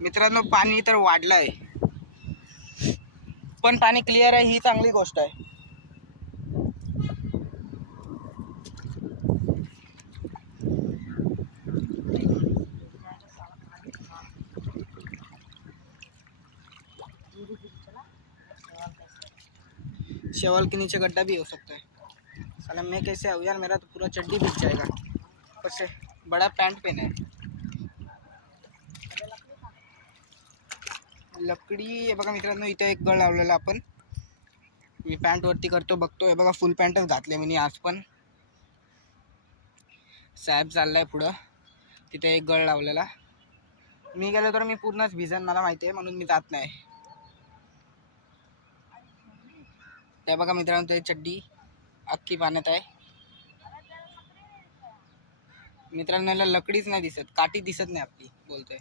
मित्रांनो पाणी तर वाढलं आहे, पण पाणी क्लिअर आहे ही चांगली गोष्ट आहे. शेवाल के नीचे गड्ढा भी हो सकता है. साला मैं कैसे आऊँ यार, मेरा तो पूरा चड्डी भीग जाएगा. ऊपर से बड़ा पैंट पहना है. लकडी हे बघा मित्रांनो, इथे एक गळ लावलेला आपण. मी पॅन्ट वरती करतो, बघतो. हे बघा फुल पॅन्टच घातले मी आज पण. साहेब चाललाय पुढं, तिथे एक गळ लावलेला. मी गेलो तर मी पूर्णच भिजन, मला माहिती आहे, म्हणून मी जात नाही. ते बघा मित्रांनो, ते चड्डी अख्खी पाण्यात आहे. मित्रांनो याला लकडीच नाही दिसत, काठी दिसत नाही आपली, बोलतोय.